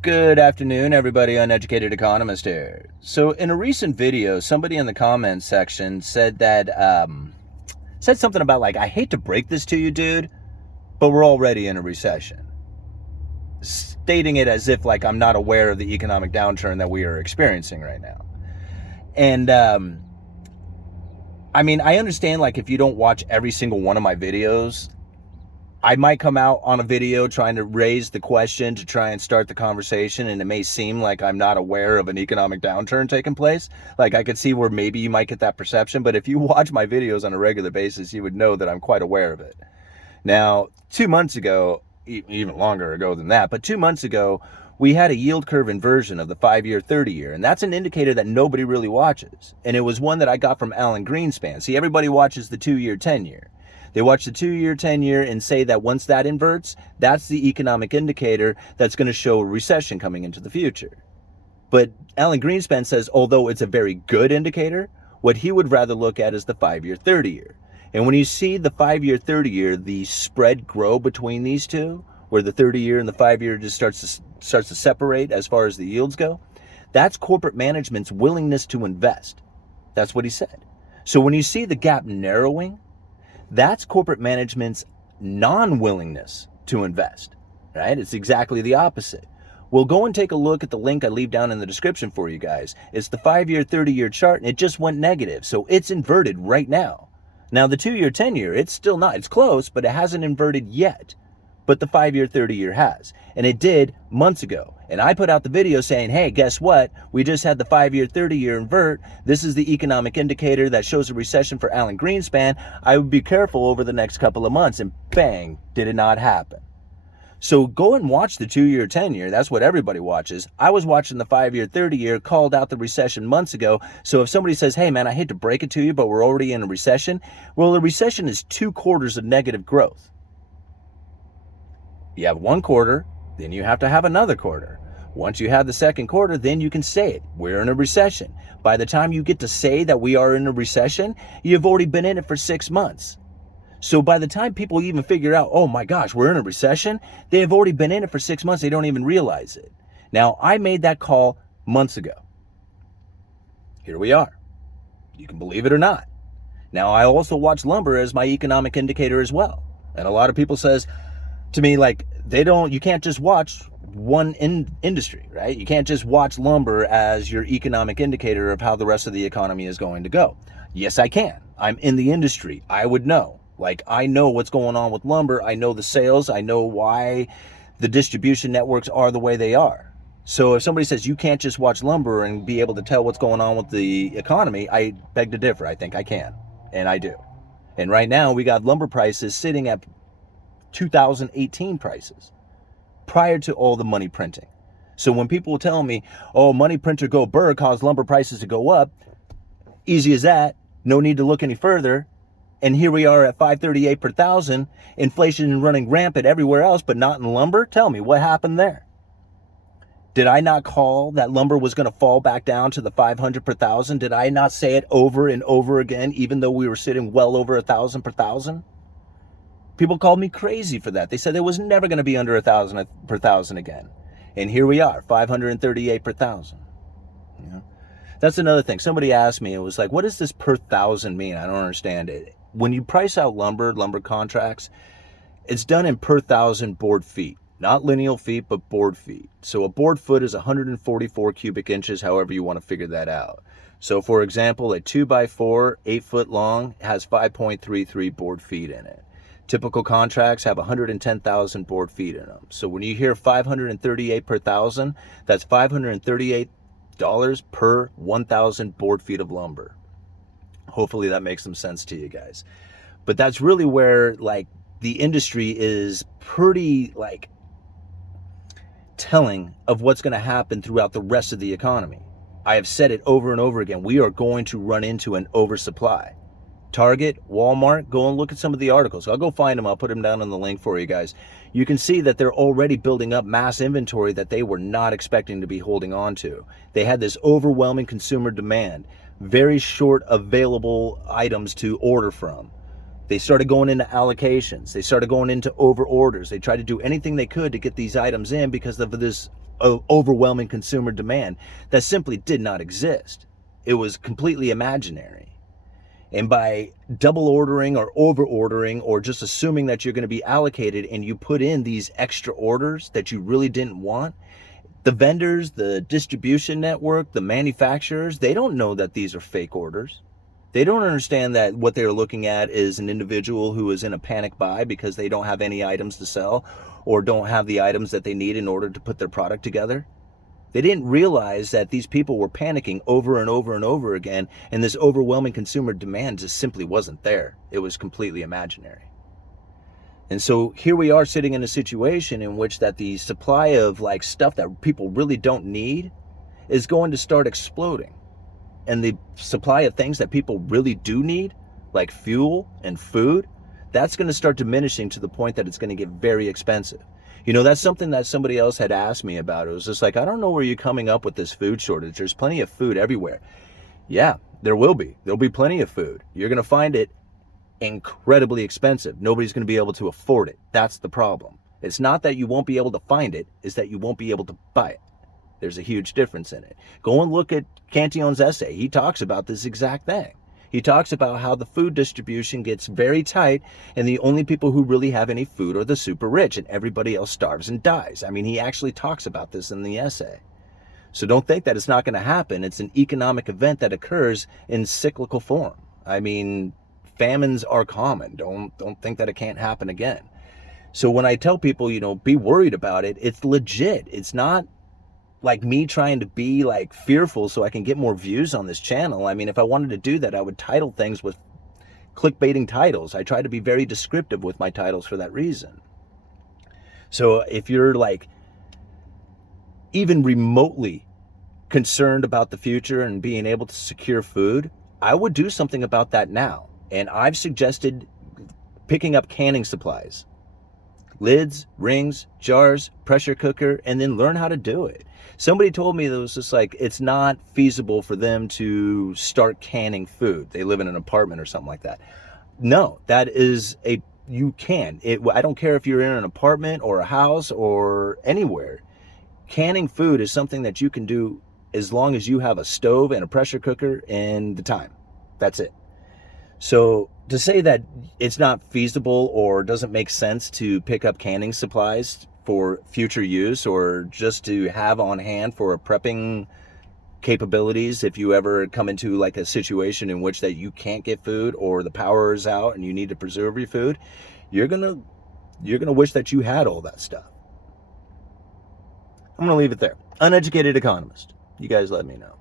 Good afternoon, everybody. Uneducated economist here. So, in a recent video, somebody in the comments section said that said something about like, "I hate to break this to you, dude, but we're already in a recession," stating it as if like I'm not aware of the economic downturn that we are experiencing right now. And I mean, I understand like if you don't watch every single one of my videos, I might come out on a video trying to raise the question to try and start the conversation, and it may seem like I'm not aware of an economic downturn taking place. Like I could see where maybe you might get that perception, but if you watch my videos on a regular basis, you would know that I'm quite aware of it. Now, 2 months ago, even longer ago than that, but 2 months ago, we had a yield curve inversion of the 5-year, 30-year, and that's an indicator that nobody really watches. And it was one that I got from Alan Greenspan. See, everybody watches the 2-year, 10-year. They watch the 2-year, 10-year and say that once that inverts, that's the economic indicator that's going to show a recession coming into the future. But Alan Greenspan says, although it's a very good indicator, what he would rather look at is the 5-year, 30-year. And when you see the 5-year, 30-year, the spread grow between these two, where the 30-year and the 5-year just starts to separate as far as the yields go, that's corporate management's willingness to invest. That's what he said. So when you see the gap narrowing, that's corporate management's non-willingness to invest, right? It's exactly the opposite. Well, go and take a look at the link I leave down in the description for you guys. It's the 5-year, 30-year chart, and it just went negative. So it's inverted right now. Now, the 2-year, 10-year, it's still not. It's close, but it hasn't inverted yet. But the 5-year, 30-year has. And it did months ago. And I put out the video saying, hey, guess what? We just had the 5-year, 30-year invert. This is the economic indicator that shows a recession for Alan Greenspan. I would be careful over the next couple of months. And bang, did it not happen. So go and watch the 2-year, 10-year. That's what everybody watches. I was watching the 5-year, 30-year, called out the recession months ago. So if somebody says, hey, man, I hate to break it to you, but we're already in a recession. Well, a recession is 2 quarters of negative growth. You have 1 quarter, then you have to have another quarter. Once you have the second quarter, then you can say it. We're in a recession. By the time you get to say that we are in a recession, you've already been in it for 6 months. So by the time people even figure out, oh my gosh, we're in a recession, they have already been in it for 6 months. They don't even realize it. Now, I made that call months ago. Here we are. You can believe it or not. Now, I also watch lumber as my economic indicator as well. And a lot of people says to me, like, you can't just watch one industry, right? You can't just watch lumber as your economic indicator of how the rest of the economy is going to go. Yes, I can. I'm in the industry. I would know. Like, I know what's going on with lumber. I know the sales. I know why the distribution networks are the way they are. So if somebody says you can't just watch lumber and be able to tell what's going on with the economy, I beg to differ. I think I can, and I do. And right now, we got lumber prices sitting at 2018 prices prior to all the money printing. So when people tell me, oh, money printer go burr caused lumber prices to go up, easy as that, no need to look any further. And here we are at $538 per thousand, inflation running rampant everywhere else, but not in lumber. Tell me what happened there. Did I not call that lumber was going to fall back down to the 500 per thousand? Did I not say it over and over again, even though we were sitting well over 1,000 per thousand? People called me crazy for that. They said it was never going to be under 1,000 per thousand again. And here we are, 538 per thousand. You know? That's another thing. Somebody asked me, it was like, what does this per thousand mean? I don't understand it. When you price out lumber contracts, it's done in per thousand board feet. Not lineal feet, but board feet. So a board foot is 144 cubic inches, however you want to figure that out. So for example, a 2x4, 8 foot long, has 5.33 board feet in it. Typical contracts have 110,000 board feet in them. So when you hear 538 per thousand, that's $538 per 1,000 board feet of lumber. Hopefully that makes some sense to you guys. But that's really where like the industry is pretty like telling of what's going to happen throughout the rest of the economy. I have said it over and over again. We are going to run into an oversupply. Target, Walmart, go and look at some of the articles. I'll go find them. I'll put them down in the link for you guys. You can see that they're already building up mass inventory that they were not expecting to be holding on to. They had this overwhelming consumer demand, very short available items to order from. They started going into allocations. They started going into over orders. They tried to do anything they could to get these items in because of this overwhelming consumer demand that simply did not exist. It was completely imaginary. And by double ordering or over ordering or just assuming that you're going to be allocated and you put in these extra orders that you really didn't want, the vendors, the distribution network, the manufacturers, they don't know that these are fake orders. They don't understand that what they're looking at is an individual who is in a panic buy because they don't have any items to sell or don't have the items that they need in order to put their product together. They didn't realize that these people were panicking over and over and over again, and this overwhelming consumer demand just simply wasn't there. It was completely imaginary. And so here we are sitting in a situation in which that the supply of like stuff that people really don't need is going to start exploding. And the supply of things that people really do need, like fuel and food, that's going to start diminishing to the point that it's going to get very expensive. You know, that's something that somebody else had asked me about. It was just like, I don't know where you're coming up with this food shortage. There's plenty of food everywhere. Yeah, there will be. There'll be plenty of food. You're going to find it incredibly expensive. Nobody's going to be able to afford it. That's the problem. It's not that you won't be able to find it, it's that you won't be able to buy it. There's a huge difference in it. Go and look at Cantillon's essay. He talks about this exact thing. He talks about how the food distribution gets very tight and the only people who really have any food are the super rich and everybody else starves and dies. I mean, he actually talks about this in the essay. So don't think that it's not going to happen. It's an economic event that occurs in cyclical form. I mean, famines are common. Don't think that it can't happen again. So when I tell people, you know, be worried about it, it's legit. It's not like me trying to be like fearful so I can get more views on this channel. I mean, if I wanted to do that, I would title things with clickbaiting titles. I try to be very descriptive with my titles for that reason. So if you're like even remotely concerned about the future and being able to secure food, I would do something about that now. And I've suggested picking up canning supplies, lids, rings, jars, pressure cooker, and then learn how to do it. Somebody told me that it was just like, it's not feasible for them to start canning food. They live in an apartment or something like that. No, that is you can. I don't care if you're in an apartment or a house or anywhere. Canning food is something that you can do as long as you have a stove and a pressure cooker and the time. That's it. So to say that it's not feasible or doesn't make sense to pick up canning supplies for future use or just to have on hand for a prepping capabilities if you ever come into like a situation in which that you can't get food or the power is out and you need to preserve your food, you're gonna wish that you had all that stuff. I'm gonna leave it there. Uneducated economist. You guys let me know.